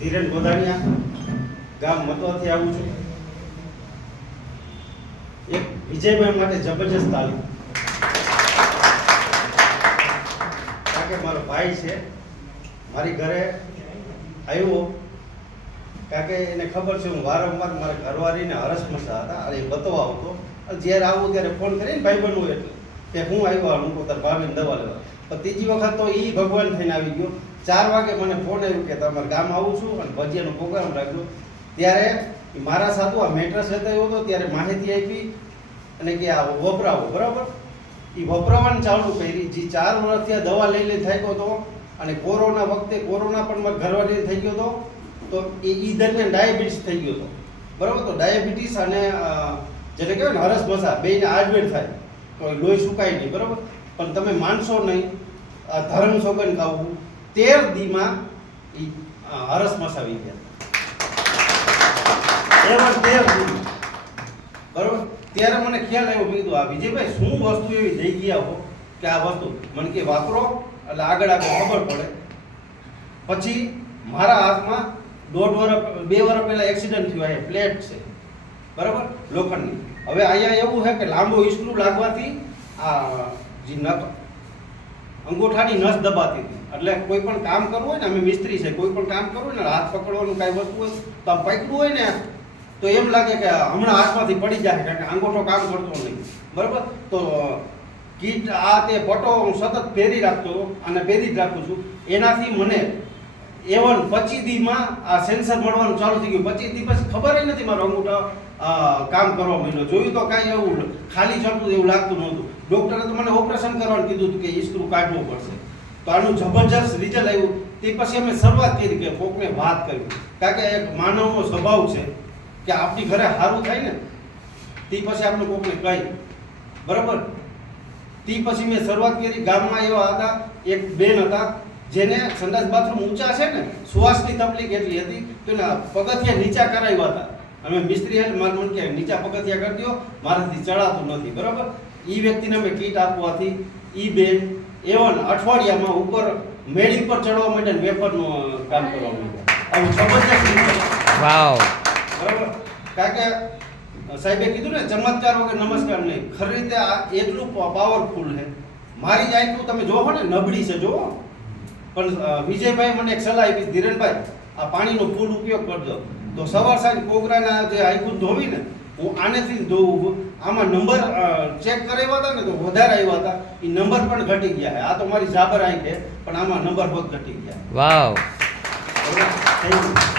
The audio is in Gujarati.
ધીરેન ગોધાણીયા, ગામ મતવાથી આવું છું. એક વિજયભાઈ માટે જબરજસ્ત તાલીમ. કારણ કે મારો ભાઈ છે, મારી ઘરે આવ્યો કારણ કે એને ખબર છે હું વારંવાર મારા ઘરવાળીને હરસમસા હતા અને એ બતવા આવતો. જ્યારે આવું ત્યારે ફોન કરીને ભાઈ બનવું એટલે કે હું આવ્યો હું તાર ભાભીને દવા લેવા. પણ ત્રીજી વખત તો એ ભગવાન થઈને આવી ગયો. 4 વાગે મને ફોન આવ્યો કે તમારા ગામ આવું છું અને ભજીયાનો પ્રોગ્રામ રાખજો. ત્યારે મારા સાધુ આ મેટ્રસ લેતા આવ્યો હતો ત્યારે માહિતી આપી અને કે આ વપરાવો બરાબર. એ વપરાવાની ચાલુ કરી. જે 4 વર્ષથી આ દવા લઈ થઈ ગયો હતો અને કોરોના વખતે કોરોના પણ મારા ઘરવાળી થઈ ગયો હતો. તો એ દરમિયાન ડાયાબિટીસ થઈ ગયો હતો બરાબર. તો ડાયાબિટીસ અને જેને કહેવાય ને હરસમસા બેયને આડમેટ થાય તો લોહી સુકાય નહીં બરાબર. પણ તમે માનશો નહીં, ધર્મ સોગન ખાવું 13 દીમાં એ હરસમસા આવી ગયા એવા 13 દી બરાબર. ત્યારે મને ખ્યાલ આવ્યો, મેં કીધું આ વિજયભાઈ શું વસ્તુ એવી થઈ ગયા હો કે આ વસ્તુ મને કે વાપરો એટલે આગળ ખબર પડે. પછી મારા હાથમાં 2 વર્ષ પહેલા એક્સિડન્ટ થયો. અહીંયા પ્લેટ છે બરાબર લોખંડની. હવે અહીંયા એવું છે કે લાંબો ઈસ્ક્રૂ લાગવાથી આ જે નખ અંગૂઠાની નસ દબાતી હતી. એટલે કોઈ પણ કામ કરવું હોય ને, અમે મિસ્ત્રી છે, કોઈ પણ કામ કરવું હોય ને હાથ પકડવાનું કાંઈ વસ્તુ હોય તો આમ પકડવું હોય ને તો એમ લાગે કે હમણાં હાથમાંથી પડી જાય કારણ કે અંગૂઠો કામ કરતો નહીં બરાબર. તો કીટ આ તે પટો હું સતત પહેરી રાખતો અને પહેરી જ રાખું છું. એનાથી મને એવન 25 દીમાં આ સેન્સર મળવાનું ચાલુ થઈ ગયું. 25 દી પછી ખબર નથી મારો અંગૂઠો કામ કરવા માંડ્યો. જોયું તો કાંઈ એવું ખાલી ચડતું એવું લાગતું નહોતું. ડૉક્ટરે તો મને ઓપરેશન કરવાનું કીધું હતું કે ઈસ્ક્રૂ કાઢવું પડશે. તો આનું જબરજસ્ત રિઝલ્ટ આવ્યું. તે પછી અમે શરૂઆત કરી કે કોકને વાત કરવી. કારણ કે એક માનવનો સ્વભાવ છે કે આપણી ઘરે સારું થાય ને તે પછી આપણે કોકને કહી બરાબર. તે પછી મેં શરૂઆત કરી. ગામમાં એવા હતા, એક બેન હતા જેને સંડાસ બાથરૂમ ઊંચા છે ને, શ્વાસની તકલીફ એટલી હતી તો એના પગથિયા નીચા કરાવ્યા હતા. અમે મિસ્ત્રી મારે મને કે નીચા પગથિયા કરી દો, મારાથી ચડાતું નથી બરાબર. એ વ્યક્તિને અમે કીટ આપવાથી એ બેન એવન અઠવાડિયામાં ઉપર મેળી પર ચડવા માટે વેપરનું કામ કરવા માંડ્યા. આવું જબરજસ્ત વાવ બરાબર. કારણ કે સાહેબે કીધું ને ચમત્કાર વગર નમસ્કાર નહીં. ખરી રીતે આ એટલું પાવરફુલ છે. મારી જ આંખું તમે જોવો ને નબળી છે જોવો. પણ વિજયભાઈ મને એક સલાહ આપી, ધીરેનભાઈ આ પાણીનો ફૂલ ઉપયોગ કરજો. તો સવાર સાંજ કોગરાના જે આંખું ધોવી ને હું આનેથી ધોવું. આમાં નંબર ચેક કરાવ્યા હતા ને તો વધારે આવ્યા હતા. એ નંબર પણ ઘટી ગયા છે. આ તો મારી જાબર આંખ છે પણ આમાં નંબર બહુ ઘટી ગયા. વાવ. Thank you.